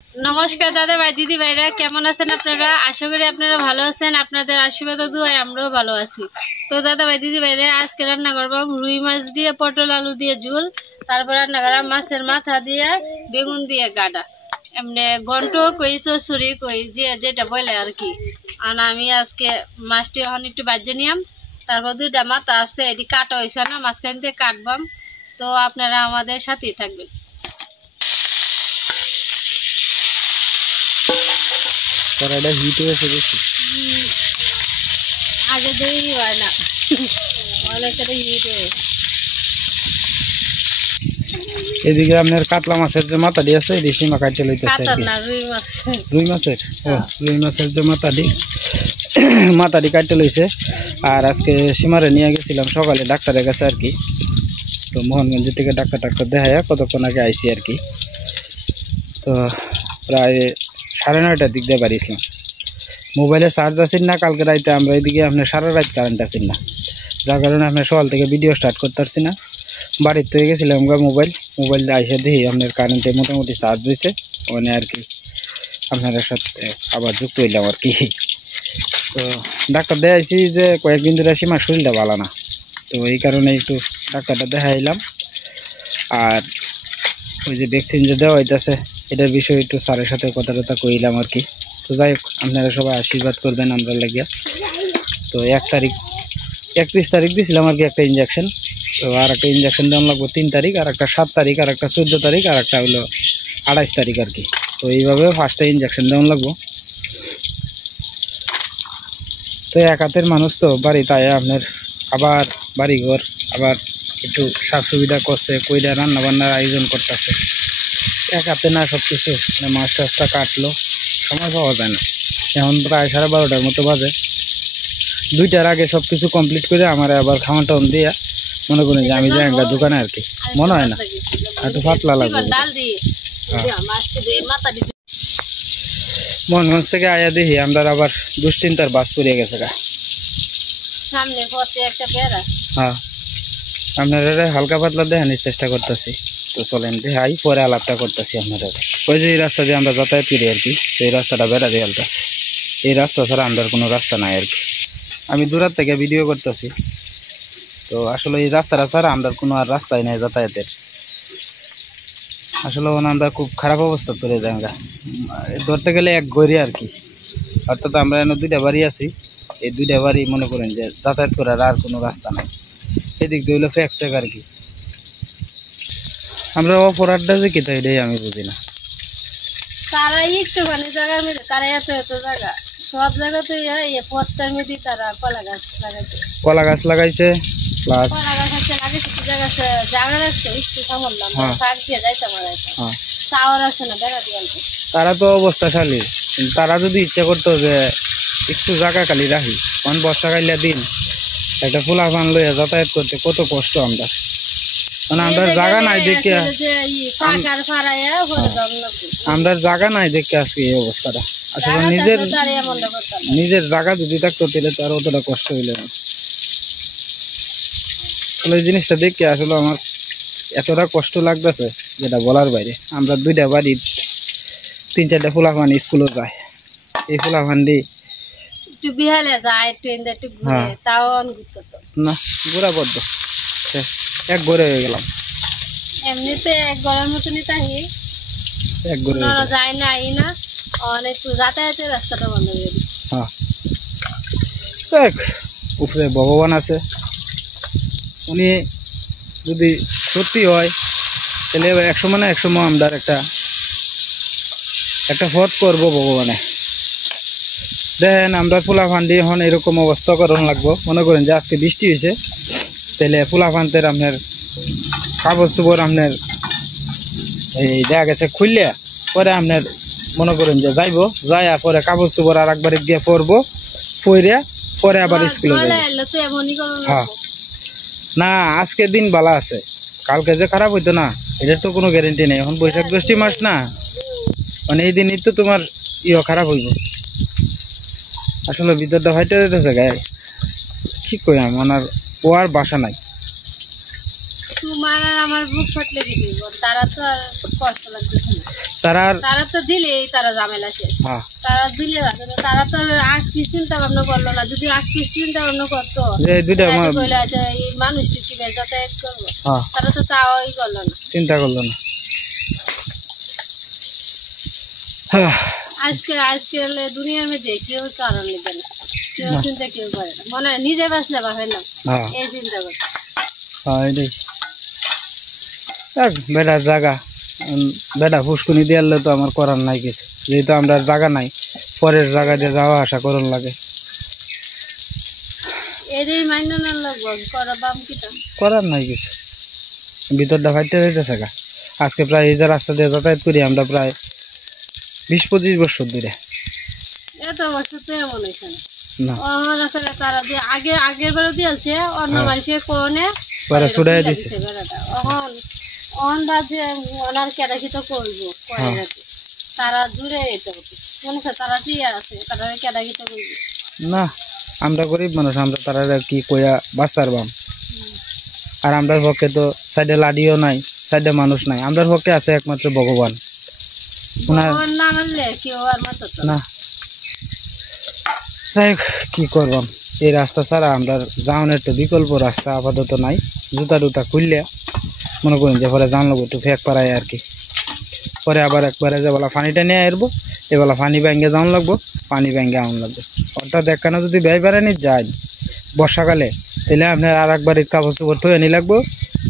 নমস্কার দাদা ভাই দিদি ভাইরা, কেমন আছেন আপনারা? আশা করি আপনারা ভালো আছেন। আপনাদের আশীর্বাদ দুয়ায় আমরাও ভালো আছি। তো দাদা ভাই দিদি ভাইরা, আজকে রান্না করবো রুই মাছ দিয়ে পটল আলু দিয়ে ঝুল, তারপর রান্না করা মাছের মাথা দিয়ে বেগুন দিয়ে গাডা, এমনি ঘন্ট কই চচুরি কই যেটা বলে আর কি। আর আমি আজকে মাছটি এখন একটু বাজে নিয়াম, তারপর দুইটা মাথা আছে এটি কাটা হয়েছে না, মাঝখান দিয়ে কাটবাম। তো আপনারা আমাদের সাথেই থাকবেন। কড়াইটা হিট হয়েছে বেশি, আগে দেরি হয় না, অনেকটা হিট হয়ে। এদিকে আপনার কাতলা মাছের যে মাথাটি আছে এটি সীমা কাটতে লইতেছে আর কি। রুই মাছের রুই মাছের যে মাথাটি কাটতে লইছে। আর আজকে সীমারে নিয়ে গেছিলাম সকালে ডাক্তারের কাছে আর কি। তো মোহনগঞ্জ থেকে ডাক্তার দেখাইয়া কতক্ষণ আগে আইসি আর কি। তো প্রায় 9:30টার দিক দিয়ে বাড়িয়েছিলাম। মোবাইলে চার্জ আসেন না, কালকে রাইতে আমরা এদিকে আপনার সারা রাত কারেন্ট আসেন না, যার কারণে আপনার সকাল থেকে ভিডিও স্টার্ট করতে পারছি না। বাড়িতে হয়ে গেছিলাম আমরা মোবাইল আইসে দেখি আপনার কারেন্টে মোটামুটি চার্জ হয়েছে ওখানে আর কি। আপনাদের সাথে আবার যুক্ত হইলাম আর কি। তো ডাক্তার দেখাইছি যে কয়েকদিন ধরে সীমার শরীরটা ভালো না, তো এই কারণে একটু ডাক্তারটা দেখাইলাম। আর ওই যে ভ্যাকসিন যে দেওয়া হইতেছে এটার বিষয়ে একটু স্যারের সাথে কথা কইলাম আর কি। তো যাই হোক, আপনারা সবাই আশীর্বাদ করবেন আমরা লাগিয়া। তো 31 তারিখ দিয়েছিলাম আর কি একটা ইঞ্জেকশন। তো আর একটা ইঞ্জেকশন দেওয়া লাগবো 3 তারিখ, আর একটা 7 তারিখ, আর একটা 14 তারিখ, আর একটা হলো 28 তারিখ আর কি। তো এইভাবে 5টা ইঞ্জেকশন দেওয়া লাগবো। তো এক হাতের মানুষ তো বাড়িতে আপনার আবার বাড়িঘর আবার একটু সাফ সুবিধা করছে, কইরা রান্না বান্নার আয়োজন করতেছে। এক হাতে না সব কিছু, মানে মাছ টাছটা কাটলো, সময় পাওয়া যায় না। এখন প্রায় 12:30টার মতো বাজে। 2টার আগে সব কিছু কমপ্লিট করে আমার আবার খাওয়া টাউন দিয়া মনে করেন যে আমি যাই একটা দোকানে আর কি। মনে হয় না একটু পাতলা লাগবে। মোহনগঞ্জ থেকে আয়া দেখি আমরা আবার দুশ্চিন্তার বাস পড়িয়ে গেছে গা সামনে পথে একটা বেড়া। হ্যাঁ, আপনারা হালকা পাতলা দেখানোর চেষ্টা করতেছি। তো চলেন দেখাই, পরে আলাপটা করতেছি আপনারা। ওই যে এই রাস্তা দিয়ে আমরা যাতায়াত করি আর কি, এই রাস্তাটা বেড়া দিয়ে আলতেছে। এই রাস্তা ছাড়া আমাদের কোনো রাস্তা নাই আর কি। আমি দূরের থেকে ভিডিও করতেছি। তো আসলে এই রাস্তাটা ছাড়া আমাদের কোনো আর রাস্তাই নেই যাতায়াতের। আসলে আমরা খুব খারাপ অবস্থা করে যাই। ধরতে গেলে এক গড়ি আর কি। অর্থাৎ আমরা এনে 2টা বাড়ি আছি, এই 2টা বাড়ি মনে করেন যে যাতায়াত করার আর কোনো রাস্তা নাই। এদিক দিয়ে হইলো ফ্যাক্সেক আর কি। আমরা অপরাধটা যে কি তাই এটাই আমি বুঝি না। তারা একটুখানি জায়গার মধ্যে তারা এত জায়গা, সব জায়গাতে পথটার মধ্যে তারা কলা গাছ লাগাইছে প্লাস কলা গাছ আছে, লাগাইছে কি জায়গা আছে, জায়গা আছে একটু সামলাম শাক দিয়ে যাইতে পারে, চাওয়ার আছে না বেড়া দিয়ে। তারা তো অবস্থাশালী, তারা যদি ইচ্ছা করতো যে একটু জায়গা খালি রাখি, কারণ বর্ষাকালীন দিন একটা ফুলা ফান লইয়া যাতায়াত করতে কত কষ্ট আমরা। মানে আমরা জায়গা নাই দেখে আমরা জায়গা নাই দেখে আজকে এই অবস্থাটা। আসলে নিজের জায়গা যদি থাকতো তাহলে তো আর অতটা কষ্ট হইলে না। আসলে এই জিনিসটা দেখে আসলে আমার এতটা কষ্ট লাগতেছে যেটা বলার বাইরে। আমরা 2টা বাড়ির 3-4টা ফুলাফান স্কুলও যায়, এই ফুলাফান দিয়ে একটু বিহালে যায়, একটু ঘুরে, তাও না ঘোরা বদ্ধ এক ঘরে হয়ে গেলাম। এমনিতে এক ঘরের মতনই তাই, এক ঘরে যায় না আই না, অনেক যাতায়াতের রাস্তাটা বন্ধ হয়ে গেছে। হ্যাঁ, উপরে ভগবান আছে, উনি যদি সত্যি হয় তাহলে একসময় না একসময় আমরা একটা পথ করবো ভগবানে। দেখেন আমরা ফুলাফান্ডি এখন এরকম অবস্থা করণ লাগবো। মনে করেন যে আজকে বৃষ্টি হয়েছে, তাহলে ফুলাফান্তের আপনার কাগজ চোপড় আপনার এই দেখা গেছে খুললে পরে আপনার মনে করেন যে যাইবো, যাই পরে কাগজ চোপড় আর একবার দিয়ে পরবো, পরে পরে আবার স্কুলে যাবো। হ্যাঁ না, আজকে দিন ভালো আছে, কালকে যে খারাপ হইতো না এটার তো কোনো গ্যারেন্টি নেই। এখন বৈশাখ জ্যৈষ্ঠ মাস না, মানে এই দিনই তো তোমার খারাপ হইব। আসলে ভিতরটা ফাইটে যেতেছে গায়ে, কি কই আমার ও আর বাসা নাই। তোমার আর আমার বুক ফাটলে দিবি, তারা তো আর কষ্ট লাগতেছে না। তারা তো দিলেই তারা ঝামেলা শেষ। তারা দিলে তারা তো আজকে চিন্তা ভাবনা করলো না, যদি আজকে চিন্তা ভাবনা করতো এই মানুষটি কি যাতায়াত করবো, তারা তো তাওই করলো না, চিন্তা করলো না। আজকে দুনিয়ার মধ্যে কেউ কারণ নেবে না, কেউ চিন্তা কেউ করে না, মনে হয় নিজে বাঁচলে বা হইলাম এই চিন্তা করতে। বেটার জায়গা বেটা ফুসকুনি দিয়ে তো আমার করার নাই কিছু, যেহেতু আমরা জায়গা নাই, পরের জায়গা দিয়ে যাওয়া আসা করুন লাগে। করার নাই কিছু, ভিতরটা ফাইতে যাইতেছে গা। আজকে প্রায় এই যে রাস্তা দিয়ে যাতায়াত করি আমরা প্রায় 20-25 বছর ধরে। এত বছর তো এমন হয়েছে না, তারা দিয়ে আগের বারও দিয়েছে অন্য মানুষের কোনে ছুড়াই দিছে। ওনার কেটাকি তো করবো তারা দূরে যেতে হতো, মনে হয় তারা ঠিক আছে, তারা কেটাকি তো করবো না। আমরা গরিব মানুষ, আমরা তারা কি কইয়া বাঁচতার বাম। আর আমরার পক্ষে তো সাইডে লাডিও নাই, সাইডে মানুষ নাই, আমরার পক্ষে আছে একমাত্র ভগবান। না যাই কি করবাম, এই রাস্তা ছাড়া আমরা যাওয়ানোর তো বিকল্প রাস্তা আপাতত নাই। জুতা টুতা খুললে মনে করেন যে পরে জান লাগবো একটু ফেক পাড়ায় আর কি, পরে আবার একবারে যে বলা পানিটা নিয়ে আসবো, এবেলা পানি ব্যাঙ্গে যাওয়ান লাগবো, পানি ব্যাঙ্গে আউন লাগবে। অর্থাৎ একখানা যদি ব্যয় বেড়ানি যায় বর্ষাকালে, তাহলে আপনার আর একবার কাগজ চোপড় থয়ে নি লাগবো,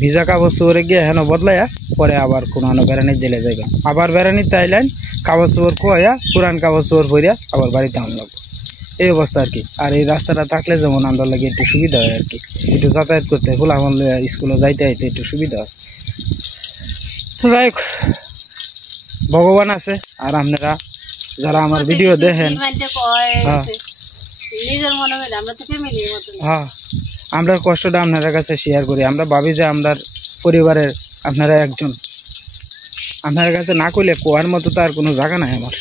ভিজা কাগজ চোপড়ে গিয়ে হেন বদলাইয়া পরে আবার কোনো বেড়ানির জেলে যাইবে, আবার বেড়ানির তাইলেন কাগজ চোপড় খোয়া পুরান কাগজ চোপড় ভরিয়া আবার বাড়িতে আউন লাগবো, এই অবস্থা আর কি। আর এই রাস্তাটা থাকলে যেমন আমরা লাগে একটু সুবিধা হয় আর কি, একটু যাতায়াত করতে ফুলাফল স্কুলে যাইতে আইতে একটু সুবিধা হয়। তো যাই হোক, ভগবান আছে আর আপনারা যারা আমার ভিডিও দেখেন, হ্যাঁ আমরা কষ্টটা আপনার কাছে শেয়ার করি। আমরা ভাবি যে আমরা পরিবারের আপনারা একজন, আপনার কাছে না করলে কোয়ার মতো তো আর কোনো জায়গা নাই আমার।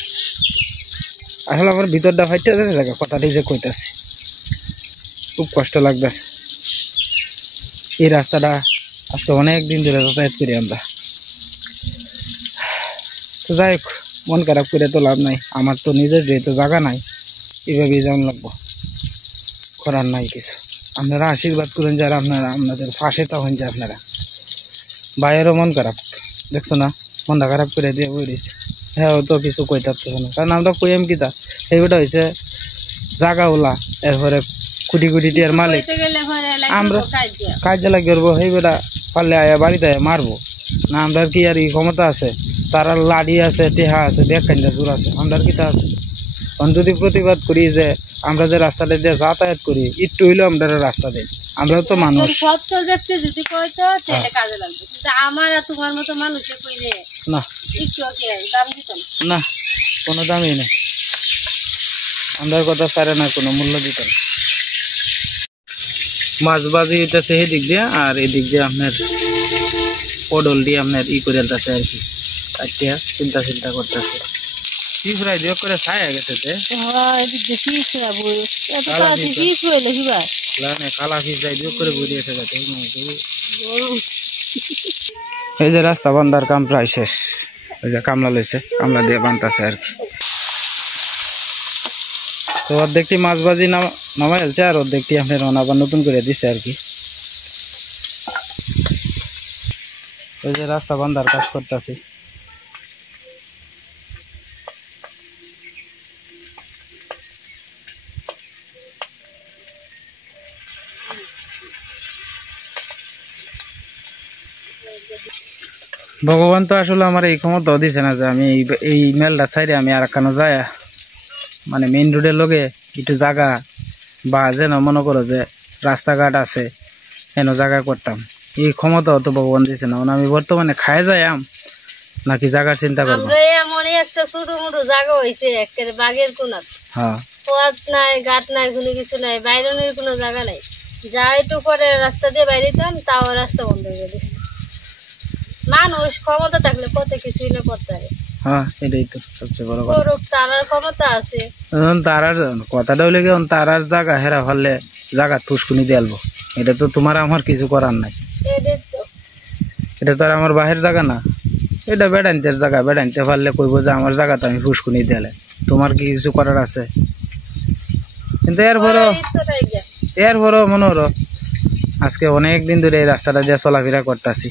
আসলে আমার ভিতরটা ফাইতে যাচ্ছে জায়গা, কথাটাই যে কইতাছে, খুব কষ্ট লাগতেছে। এই রাস্তাটা আজকে অনেক দিন ধরে যাতায়াত করি আমরা। তো যাই হোক, মন খারাপ করে তো লাভ নাই, আমার তো নিজের যেহেতু জায়গা নাই, এইভাবেই যাওয়ান লাগবো, করার নাই কিছু। আপনারা আশীর্বাদ করেন যারা আপনাদের ফাঁসে তখন যে আপনারা। ভাইয়েরও মন খারাপ, দেখছো না, মনটা খারাপ করে দিয়ে বই দিয়েছে। হ্যাঁ ও তো কিছু কই থাকতেছে না, কারণ আমরা কইম কিতা এইটা হয়েছে জাগাওলা, এরপরে কোটি কোটি টিয়ার মালিক, আমরা কাজে লাগিয়ে করবো, সেই বেটা পারলে আয়া বাড়িতে আয়া মারবো না। আমরা কি আর এই ক্ষমতা আছে? তারা লাড়ি আছে, টেহা আছে, ব্যাগ কান্ডা জোর আছে, আমরা কিতা আছে? কারণ যদি প্রতিবাদ করি যে আমরা যে রাস্তাটা দিয়ে যাতায়াত করি, একটু হইলেও আমরা রাস্তা দিই, আমরা তো মানুষ। যদি কইতো তাহলে কাজে লাগবে, কিন্তু আমার আর তোমার মতো মানুষে কইলে না, একটু দাম দিত না, কোনো দামই নেই, আমরা কথা সারে না, কোনো মূল্য দিত না। মাছ বাজি হইতেছে এদিক দিয়ে, আর এদিক দিয়ে আপনার পটল দিয়ে আপনার করে আনতেছে আর কি, কাটিয়া চিন্তা করতেছে। কি ফ্রাই দিয়ে করে ছায়া গেছে কালা ফি ফ্রাই দিয়ে করে বুঝিয়েছে। এই যে রাস্তা বান্ধার কাম প্রায় শেষ, ওই যে কামলা লইছে, কামলা দিয়ে বানতেছে আর কি। তো অর্ধেকটি মাছ বাজি নামাই ফেলছে, আর অর্ধেকটি আপনার আবার নতুন করে দিছে আর কি। ওই যে রাস্তা বান্ধার কাজ করতেছি। ভগবান তো আসলে আমার এই ক্ষমতাও দিছে না যে আমি এই মেলটা সাইডে আমি আর একখানো যায়, মানে মেইন রোডের লগে একটু জায়গা বা যেন মনে করো যে রাস্তাঘাট আছে এন জায়গা করতাম, এই ক্ষমতাও তো ভগবান দিছে না। আমি বর্তমানে খায় যাই নাকি জায়গার চিন্তা করবো। একটা ছোট মোটো জায়গা হয়েছে একেবারে বাগের কোনাত, পথ নাই, ঘাট নাই, কোনো কিছু নাই, বাইরের কোনো জায়গা নাই। যা একটু পরে রাস্তা দিয়ে বাইরেতাম, তাও রাস্তা বন্ধ হয়ে গেছে। মানুষ ক্ষমতা থাকলে কত কিছুই না করতে পারে। হ্যাঁ, এটাই তো সবচেয়ে বড় কথা। তারার ক্ষমতা আছে, তারার কথাটা হলে কি তারার জায়গা হেরা ফেললে জায়গা ফুসকুনি দিয়ে আলবো, এটা তো তোমার আমার কিছু করার নাই। এটা তো আর আমার বাহের জায়গা না, এটা বেড়াইতের জায়গা, বেড়াইতে পারলে কইব যে আমার জায়গাতে আমি ফুসকুনি দিলে, তোমার কি কিছু করার আছে? কিন্তু এরপরও মনে হলো আজকে অনেক দিন ধরে এই রাস্তাটা দিয়ে চলাফেরা করতেছি।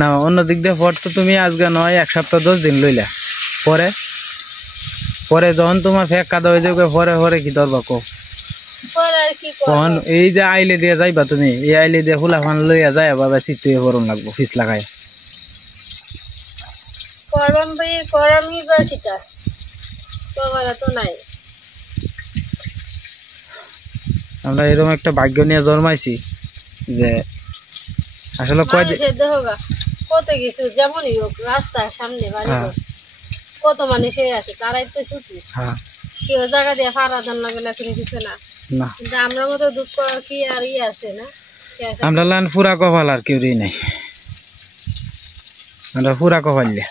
না অন্য দিক দিয়ে পর তো তুমি আজকে নয় 1 সপ্তাহ 10 দিন লইলা, পরে পরে যখন তোমার ফেক কাদা হয়ে যাবে পরে পরে কি ধরবা কো? এই যে আইলে দিয়ে যাইবা তুমি, এই আইলে দিয়ে ফুলা ফান লইয়া যায় বাবা শীতে গরম লাগবো ফিস লাগায়। আমরা এরকম একটা ভাগ্য নিয়ে জন্মাইছি যে আসলে কত কিছু যেমনই হোক রাস্তার সামনে কত মানুষ আছে, তারাই তো ছুটি, কেউ জায়গা দিয়ে ফারাদান লাগে না কোনো কিছু না। কিন্তু আমরা মতো দুঃখ কি আর আছে না, আমরা লান পুরা কপাল আর কেউ নাই, আমরা পুরা কপালিয়া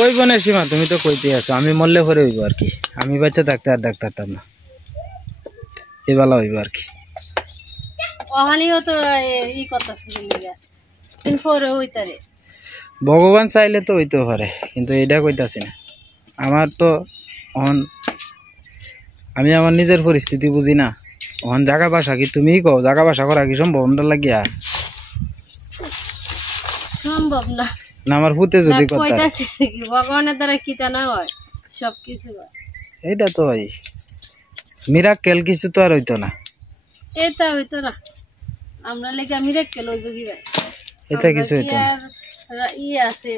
ওই বনের সীমা। তুমি তো কইতে আছো আমি মরলে পরে হইব আর কি, আমি বাচ্চা থাকতে আর ডাক্তারতাম না, এবেলা হইব আর কি। ভগবান চাইলে তো হইতে পারে, কিন্তু এটা কইতাছি না। আমার তো আমি আমার নিজের পরিস্থিতি বুঝি না। জায়গা বাসা কি তুমি কও, জায়গা বাসা করা কি সম্ভব না লাগিয়া? সম্ভব না না আমার হুতে যদি ভগবানের দ্বারা কি জানা হয় সবকিছু, এইটা তো ভাই মিরাক্কেল কিছু তো আর হইতো না, এটা হইতো না। আমরা লেগে মিরাক্কেল হইব কি ভাই? এটা কিছু হইতো না। আছে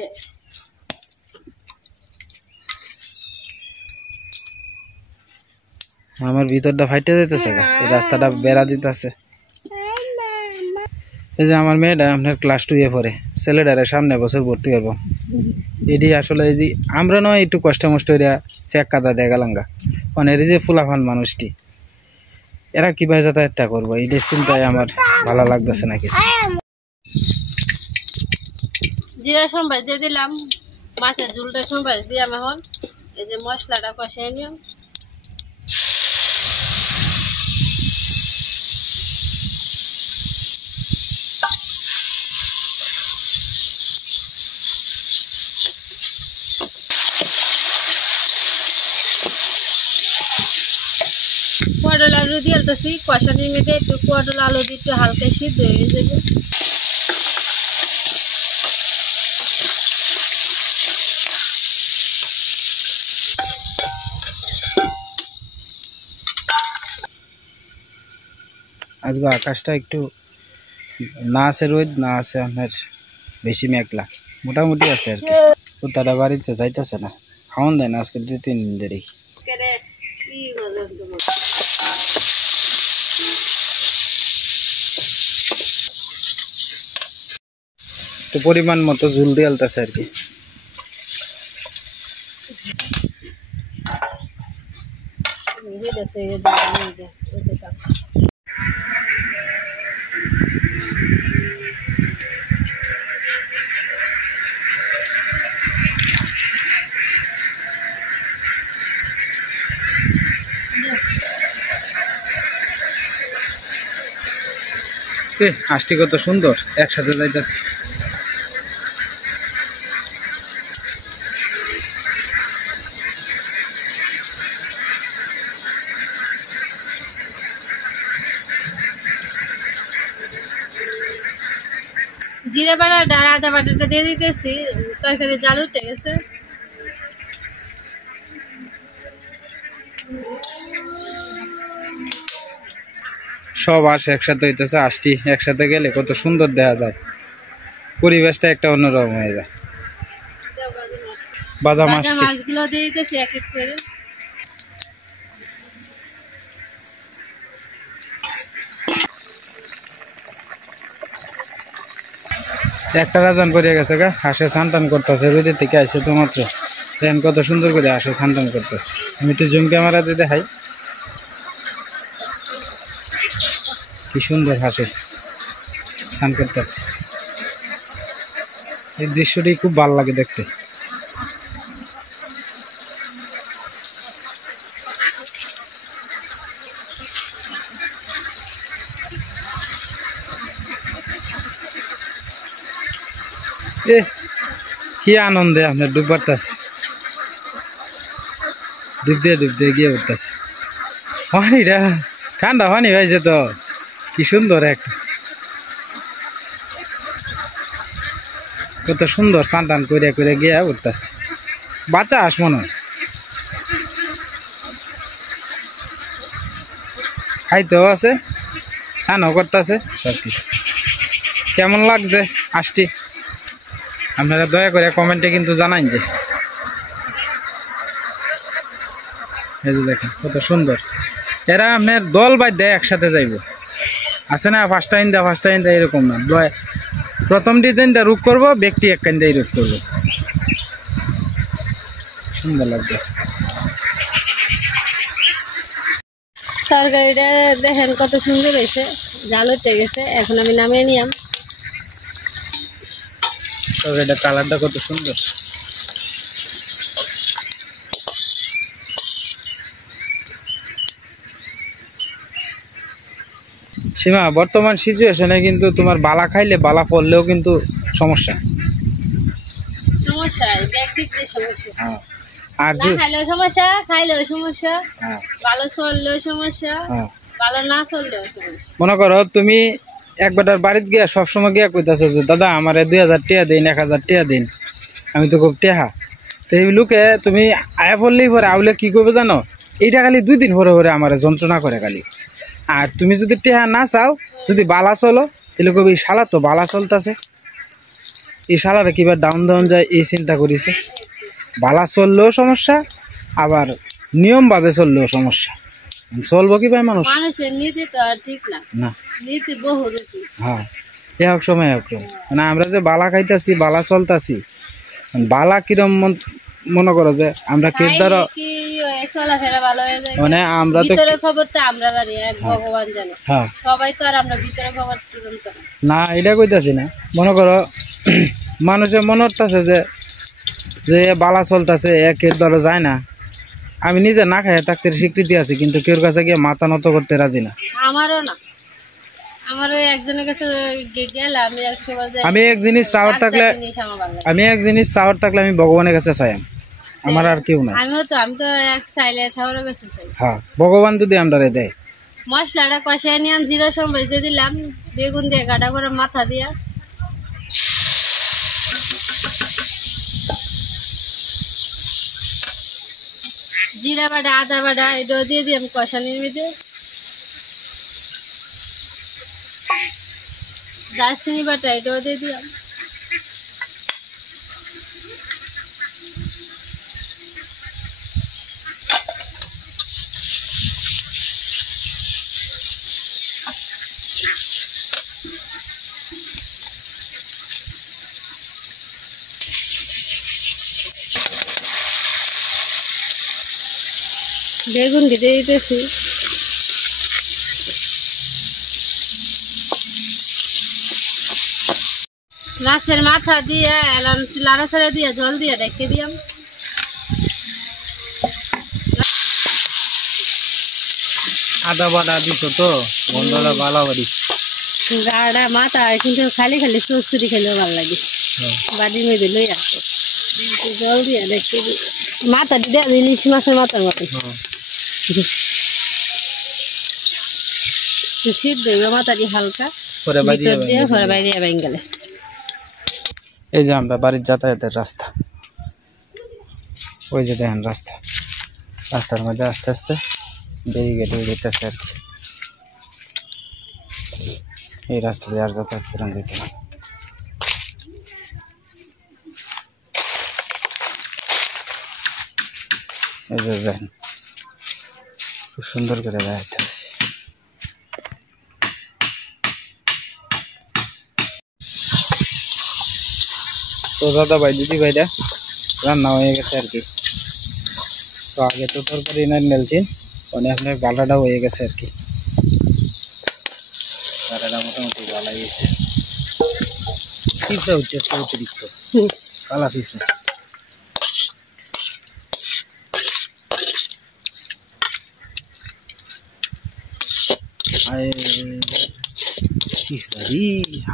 আমার ভিতরটা ফাইটে যাইতেছে, এই রাস্তাটা বেড়া দিতেছে। এই যে আমার মেয়েটা আপনার ক্লাস 2 এ পড়ে, ছেলেটারে সামনে বছর ভর্তি করবো। এটি আসলে এই যে আমরা নয় একটু কষ্ট মষ্ট ফেক কাদা দেয় গালাঙ্গা, মানে এই যে ফুলাফান মানুষটি এরা কিভাবে যাতায়াতটা করবো, এটার চিন্তায় আমার ভালো লাগতেছে না কিছু। জিরা সম্বাস দিয়ে দিলাম, মাছের ঝুলটা সম্বাস দিয়ে আমি এখন এই যে মশলাটা কষাই নিলাম। পটল আলু দিয়ে আলতেছি, কষানির মধ্যে একটু পটল আলু দিয়ে একটু হালকা সিদ্ধ হয়ে যাবে। আজকে আকাশটা একটু না আছে রোদ, না আছে আপনার বেশি মেঘলা, মোটামুটি আছে আর কি। কুত্তাটা বাড়িতে যাইতেছে না, খাওয়ান দেয় না আজকে 2-3 দিন ধরেই। তো পরিমাণ মতো ঝুল দিয়ে আলতেছে আর কি। হাঁসটি কত সুন্দর একসাথে যাইতেছে। জিরা বাটা আর আদা বাটাটা দিয়ে দিতেছি, তরকারি জাল উঠে গেছে। সব হাঁস একসাথে হইতেছে, হাঁসটি একসাথে গেলে কত সুন্দর দেখা যায়, পরিবেশটা একটা অন্যরকম হয়ে যায়। বাদা মাছগুলো দিয়ে দিতেছি এক এক করে। একটা রাজান পড়ে গেছে গা, হাঁসে স্নান করতেছে, রোদের থেকে আসছে তো মাত্র, দেখেন কত সুন্দর করে হাঁসে স্নান করতেছে। আমি একটু জুম ক্যামেরাতে দেখাই কি সুন্দর হাঁসে স্নান করতেছে। এই দৃশ্যটি খুব ভালো লাগে দেখতে। এ কি আনন্দে আপনার ডুব পারতেছে, ডুব দিয়ে গিয়ে উঠতেছে। পানিটা ঠান্ডা পানি হয়েছে তো, কি সুন্দর একটা, কত সুন্দর স্নান টান করে গিয়ে উঠতেছে। বাচ্চা আস মনে হয় খাইতেও আছে, স্নানও করতেছে, সব কিছু। কেমন লাগছে আসটি আপনারা দয়া করে কমেন্টে কিন্তু জানান। যে এই যে দেখেন কত সুন্দর, এরা আপনার দল বাই দেয় একসাথে যাইব, আছে না ফার্স্ট টাইম দা এরকম না, প্রথম ডিজাইন দা রুখ করবো, ব্যক্তি এক কান দিয়ে রুখ করবো, সুন্দর লাগতেছে। তরকারিটা দেখেন কত সুন্দর হয়েছে, জাল উঠে গেছে। এখন আমি নামিয়ে নিলাম। তরকারিটা কালারটা কত সুন্দর। সীমা, বর্তমান সিচুয়েশনে কিন্তু তোমার বালা খাইলে বালা পড়লেও কিন্তু সমস্যা। আর খাইলেও সমস্যা, খাইলেও সমস্যা, ভালো চললেও সমস্যা, ভালো না চললেও সমস্যা। মনে করো তুমি একবার বাড়িতে গিয়া সবসময় গিয়া কইতাছো যে দাদা আমার 2000 টাকা দিন, 1000 টাকা দিন, আমি তো খুব টেহা। তো এই লোকে তুমি আয়া পড়লেই পরে আউলে কি করবে জানো, এইটা খালি 2 দিন পরে আমার যন্ত্রণা করে খালি। আর তুমি যদি টেহা না চাও, যদি বালা চলো, তাহলে কবি এই শালা তো বালা চলতেছে, এই শালারা কিবার ডাউন যায় এই চিন্তা করিছে। বালা চললেও সমস্যা, আবার নিয়মভাবে চললেও সমস্যা। চলবো কি ভাই মানুষ, মানুষের নীতি তো আর ঠিক না, না নীতি বহু রীতি। হ্যাঁ, এ হোক সময় হোক, মানে আমরা যে বালা খাইতেছি, বালা চলতেছি, বালা কিরম মনে করো যে আমরা কিরদার চলাফেরা ভালো হয়ে যায়, মানে আমরা তো ভিতরে খবর তো আমরা জানি, এক ভগবান জানে। হ্যাঁ, সবাই তো আর আমরা ভিতরে খবর জানতে না, এটা কইতাছি না। মনে করো মানুষের মনে হচ্ছে যে বালা চলতেছে, একের দ্বারা যায় না। আমি নিজে না খাই থাকতে স্বীকৃতি আছে, কিন্তু কেউর কাছে গিয়ে মাথা নত করতে রাজি না। আমারও না, আমারও একজনের কাছে গেলে আমি এক জিনিস চাওয়ার থাকলে, আমি ভগবানের কাছে চাই, আমার আর কেউ না। আমি তো এক চাইলে ঠাকুরের কাছে চাই। হ্যাঁ, ভগবান যদি আমরা দেয়। মশলাটা কষাই নিলাম, জিরা সম্বাই দিয়ে দিলাম, বেগুন দিয়ে কাটা করে মাথা দিয়া, জিরা বাটা, আদা বাটা এটাও দিয়ে দিই আমি কষানির মধ্যে। দারচিনি বাটা এটাও দিয়ে দিলাম। বেগুন দিয়ে দিতেছি। মাছের মাথা দিয়ে লাড়াছাড়া দিয়ে জল দিয়ে রেখে দিলাম। আদা বাটা দিছো তো, গন্ধটা ভালো বাড়ি। গাড়া মাথা কিন্তু খালি খালি চুরি খেলেও ভালো লাগে। বাড়ির মধ্যে লই আসো, জল দিয়ে রেখে দিই। মাথা দিয়ে ইলিশ মাছের মাথার মতো সিদ্ধ মাথাটি হালকা দিয়ে পরে বাইরে বেঙ্গলে। এই যে আমরা বাড়ির যাতায়াতের রাস্তা, ওই যে দেখেন রাস্তার মধ্যে আস্তে আস্তে ব্যারিকেড হয়ে যেতেছে আর কি। এই রাস্তা দিয়ে আর যাতায়াত করেন যেতে না। এই যে দেখেন খুব সুন্দর করে দেখাচ্ছে। তো দাদা ভাই দিদি ভাইরা রান্না হয়ে গেছে আর কি। তো আগে তো তরকারি না নেলছেন, মানে আপনার গালাটাও হয়ে গেছে আর কি। গালাটা মোটামুটি গালা গেছে, পিঁপড়া উঠছে অতিরিক্ত কালা পিঁপড়া।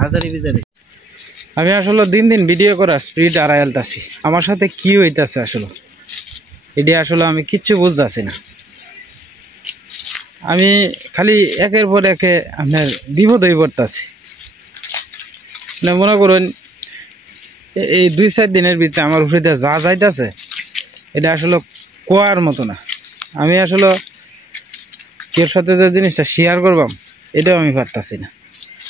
হাজারি বিজারে আমি আসলে দিন দিন ভিডিও করার স্পিড আড়াইলতাছি, আমার সাথে কি হইতাছে আসলে এটা আসলে আমি কিচ্ছু বুঝতেছি না। আমি খালি একের পর একে আপনার বিপদ হয়ে পড়তেছি। মনে করুন এই 2-4 দিনের ভিতরে আমার উপরে যা যাইতেছে এটা আসলে কোয়ার মতো না। আমি আসলে কের সাথে যে জিনিসটা শেয়ার করবাম এটাও আমি পারতাছি না।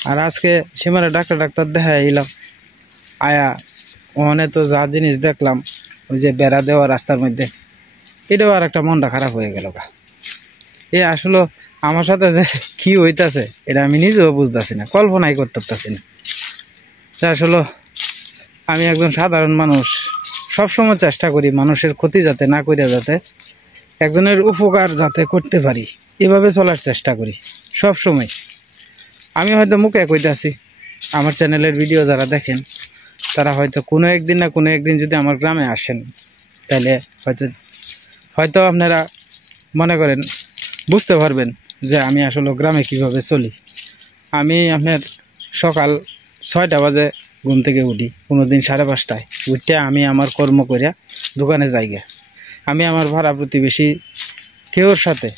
আর আজকে সীমারে ডাক্তার দেখাই এলাম, আয়া ওখানে তো যা জিনিস দেখলাম ওই যে বেড়া দেওয়া রাস্তার মধ্যে, এটাও আর একটা মনটা খারাপ হয়ে গেল। এ আসলে আমার সাথে যে কি হইতাছে এটা আমি নিজেও বুঝতেছি না, কল্পনাই করতে পারতেছি না। আসলে আমি একজন সাধারণ মানুষ, সবসময় চেষ্টা করি মানুষের ক্ষতি যাতে না করিয়া যাতে একজনের উপকার যাতে করতে পারি এভাবে চলার চেষ্টা করি সব সময়। আমি হয়তো মুখে কইতাছি, আমার চ্যানেলের ভিডিও যারা দেখেন তারা হয়তো কোনো একদিন না কোনো একদিন যদি আমার গ্রামে আসেন তাহলে হয়তো আপনারা মনে করেন বুঝতে পারবেন যে আমি আসলে গ্রামে কিভাবে চলি। আমি আপনার সকাল 6টা বাজে ঘুম থেকে উঠি, কোনোদিন 5:30টায় উঠতে আমি আমার কর্ম করিয়া দোকানে যাই গে। আমি আমার ভাড়া প্রতিবেশী কেউর সাথে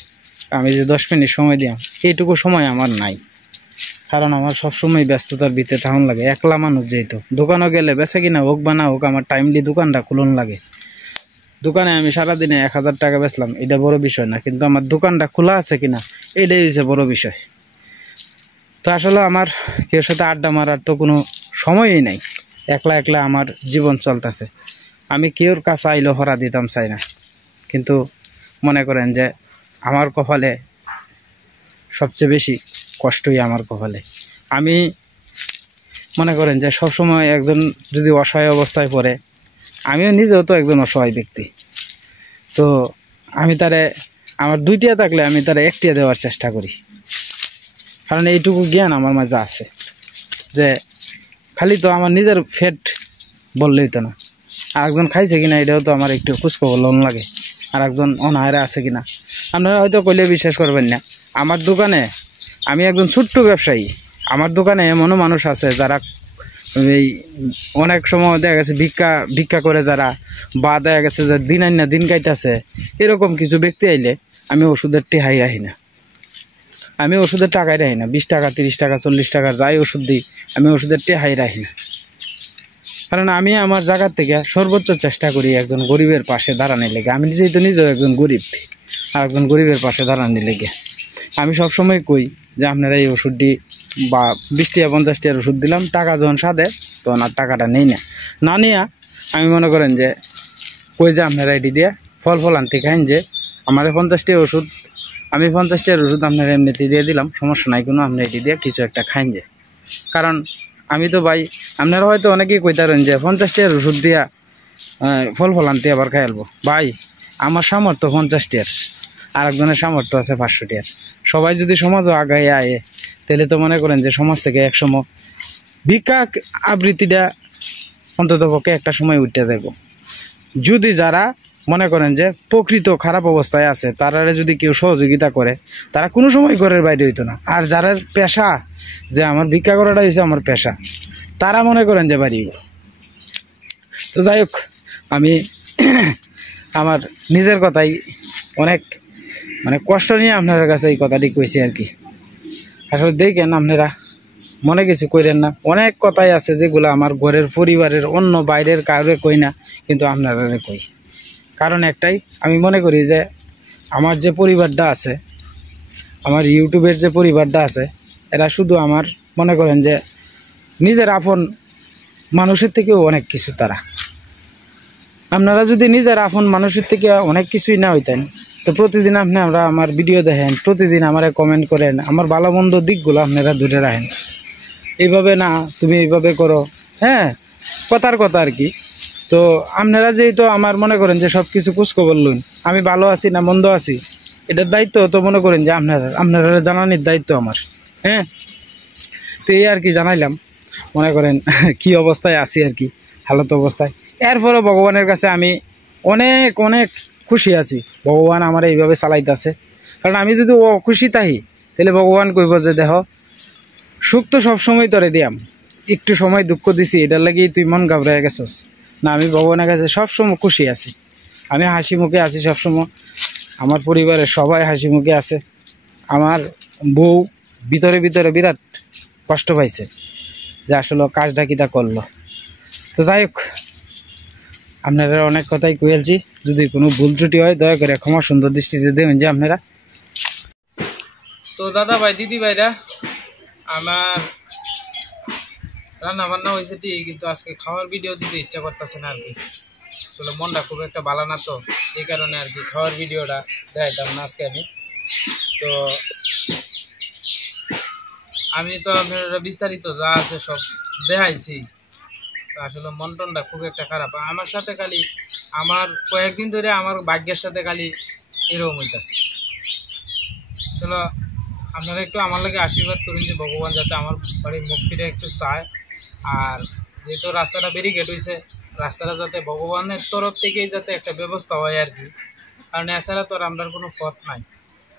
আমি যে 10 মিনিট সময় দিলাম এইটুকু সময় আমার নাই, কারণ আমার সবসময় ব্যস্ততার ভিতরে থাকুন লাগে। একলা মানুষ যেহেতু দোকানও গেলে বেচা কিনা হোক বা না হোক আমার টাইমলি দোকানটা খুলন লাগে। দোকানে আমি সারাদিনে 1000 টাকা বেচলাম এটা বড় বিষয় না, কিন্তু আমার দোকানটা খোলা আছে কিনা এটাই হচ্ছে বড় বিষয়। তো আসলে আমার কেউ সাথে আড্ডা মারার তো কোনো সময়ই নাই, একলা একলা আমার জীবন চলতেছে। আমি কেউর কাছে আইলেও হরা দিতাম চাই না, কিন্তু মনে করেন যে আমার কপালে সবচেয়ে বেশি কষ্টই আমার কপালে। আমি মনে করেন যে সবসময় একজন যদি অসহায় অবস্থায় পড়ে, আমিও নিজেও তো একজন অসহায় ব্যক্তি, তো আমি তারে আমার 2টা থাকলে আমি তারে 1টা দেওয়ার চেষ্টা করি। কারণ এইটুকু জ্ঞান আমার মাঝে আছে যে খালি তো আমার নিজের ফেট বললেই তো না, আর একজন খাইছে কিনা এটাও তো আমার একটু খোঁজখবর লোন লাগে, আর একজন অনাহারে আছে কিনা। আপনারা হয়তো কইলে বিশ্বাস করবেন না, আমার দোকানে আমি একজন ছোট্ট ব্যবসায়ী, আমার দোকানে এমনও মানুষ আছে যারা এই অনেক সময় দেখা গেছে ভিক্ষা করে যারা, বা দেখা গেছে যে দিন আইন না দিন কাইতেছে, এরকম কিছু ব্যক্তি আইলে আমি ওষুধের টেহাই রাখি না, আমি ওষুধের টাকাই রাখি না। 20 টাকা 30 টাকা 40 টাকা যাই ওষুধ দিই আমি ওষুধের টেহাই রাখি না, কারণ আমি আমার জায়গার থেকে সর্বোচ্চ চেষ্টা করি একজন গরিবের পাশে দাঁড়ানোর লেগে। আমি যেহেতু নিজেও একজন গরিব, আর একজন গরিবের পাশে দাঁড়ানোর লেগে আমি সবসময় কই যে আপনারা এই ওষুধটি বা 20 টাকা 50 টাকার ওষুধ দিলাম, টাকা যখন সাদে তখন আর টাকাটা নেই না নিয়া আমি মনে করেন যে কই যে আপনারা এটি দিয়ে ফল আনতে খাইন, যে আমার 50 টাকার ওষুধ আমি 50 টাকার ওষুধ আপনারা এমনিতে দিয়ে দিলাম, সমস্যা নাই কোনো, আপনি এটি দিয়ে কিছু একটা খাইন যে। কারণ আমি তো ভাই, আপনারা হয়তো অনেকেই কইতারেন যে 50 টাকার ওষুধ দিয়া ফল আনতে আবার খাইলবো। ভাই আমার সামর্থ্য 50 টাকার, আর একজনের সামর্থ্য আছে 500 টাকার। সবাই যদি সমাজও আগায় আয়ে তাহলে তো মনে করেন যে সমাজ থেকে একসময় ভিক্ষা আবৃত্তিটা অন্তত পক্ষে একটা সময় উঠতে দেব। যদি যারা মনে করেন যে প্রকৃত খারাপ অবস্থায় আছে তারা যদি কেউ সহযোগিতা করে, তারা কোনো সময় ঘরের বাইরে হইতো না। আর যারা পেশা, যে আমার ভিক্ষা করাটা হয়েছে আমার পেশা, তারা মনে করেন যে বাড়ি। তো যাই হোক, আমি আমার নিজের কথাই অনেক কষ্ট নিয়ে আপনার কাছে এই কথাটি কইছি আর কি। আসলে দেখেন আপনারা মনে কিছু কইরেন না, অনেক কথাই আছে যেগুলো আমার ঘরের পরিবারের অন্য বাইরের কাউরে কই না, কিন্তু আপনারা কই। কারণ একটাই, আমি মনে করি যে আমার যে পরিবারটা আছে, আমার ইউটিউবের যে পরিবারটা আছে, এরা শুধু আমার মনে করেন যে নিজের আপন মানুষের থেকেও অনেক কিছু। তারা আপনারা যদি নিজের আপন মানুষের থেকে অনেক কিছুই না হইতেন তো প্রতিদিন আপনারা আমার ভিডিও দেখেন, প্রতিদিন আমারে কমেন্ট করেন, আমার ভালো মন্দ দিকগুলো আপনারা ধরে রাখেন। এইভাবে না তুমি এইভাবে করো, হ্যাঁ কথার কথা আর কি। তো আপনারা যেহেতু আমার মনে করেন যে সব কিছু খোঁজখবর লুন, আমি ভালো আছি না মন্দ আছি এটার দায়িত্ব তো মনে করেন যে আপনারা জানানোর দায়িত্ব আমার। হ্যাঁ, তো এই আর কি জানাইলাম, মনে করেন কি অবস্থায় আছি আর কি, হালত অবস্থায়। এরপরে ভগবানের কাছে আমি অনেক খুশি আছি, ভগবান আমার এইভাবে চালাইতেছে। কারণ আমি যদি অখুশি থাকি তাহলে ভগবান কইব যে দেহ সুখ তো সবসময় তোরে দিয়াম, একটু সময় দুঃখ দিছি এটার লাগি তুই মন ঘাবড়ায় গেছস না। আমি ভগবানের কাছে সবসময় খুশি আছি, আমি হাসি মুখে আছি সবসময়। আমার পরিবারের সবাই হাসি মুখে আছে। আমার বউ ভিতরে ভিতরে বিরাট কষ্ট পাইছে যে আসলে কাজটা কিটা করলো। তো যাই হোক, আপনারা অনেক কথাই কইলছি, যদি কোনো ভুল ত্রুটি হয় দয়া করে ক্ষমা সুন্দর দৃষ্টিতে দেবেন যে আপনারা। তো দাদা ভাই দিদি ভাইরা, আমার রান্না বান্না হয়েছে ঠিক, কিন্তু আজকে খাওয়ার ভিডিও দিতে ইচ্ছা করতেছে না আর কি। আসলে মনটা খুব একটা ভালো না, তো এই কারণে আর কি খাওয়ার ভিডিওটা দেখাইতাম না আজকে আমি। তো আমি তো আপনারা বিস্তারিত যা আছে সব দেখাইছি। তো আসলে মন টনটা খুব একটা খারাপ। আমার সাথে খালি আমার কয়েকদিন ধরে আমার ভাগ্যের সাথে খালি এরকম হইতেছে। আসলে আপনারা একটু আমার লাগে আশীর্বাদ করুন যে ভগবান যাতে আমার বাড়ির মুখ ফিরে একটু চায়। আর যেহেতু রাস্তাটা ব্যারিকেড হয়েছে, রাস্তাটা যাতে ভগবানের তরফ থেকেই যাতে একটা ব্যবস্থা হয় আর কি, কারণ এছাড়া তো আর আমরা কোনো পথ নাই।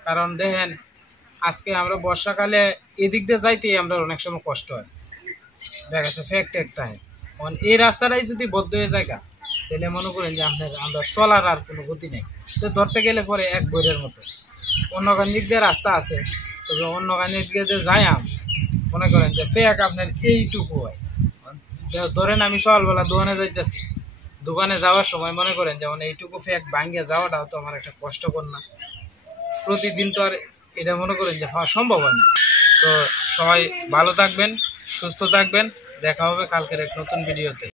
কারণ দেখেন আজকে আমরা বর্ষাকালে এদিক দিয়ে যাইতেই আমরা অনেক সময় কষ্ট হয়, দেখা গেছে ফ্যাক্ট একটা হয়। এই রাস্তাটাই যদি বদ্ধ হয়ে যায় তাহলে মনে করেন যে আপনার আমরা চলার আর কোনো গতি নেই। তো ধরতে গেলে পরে এক বইয়ের মতো। অন্য গান দিক দিয়ে রাস্তা আছে, তবে অন্য গানের দিকে যে যাই মনে করেন যে ফেক আপনার এইটুকু হয়। ধরেন আমি সকালবেলা দোকানে যাইতেছি, দোকানে যাওয়ার সময় মনে করেন যেমন এইটুকু ফেক ভাঙ্গে যাওয়াটাও তো আমার একটা কষ্টকর না। প্রতিদিন তো আর এটা মনে করেন যে হওয়া সম্ভব হয় না। তো সবাই ভালো থাকবেন, সুস্থ থাকবেন, দেখা হবে কালকের এক নতুন ভিডিওতে।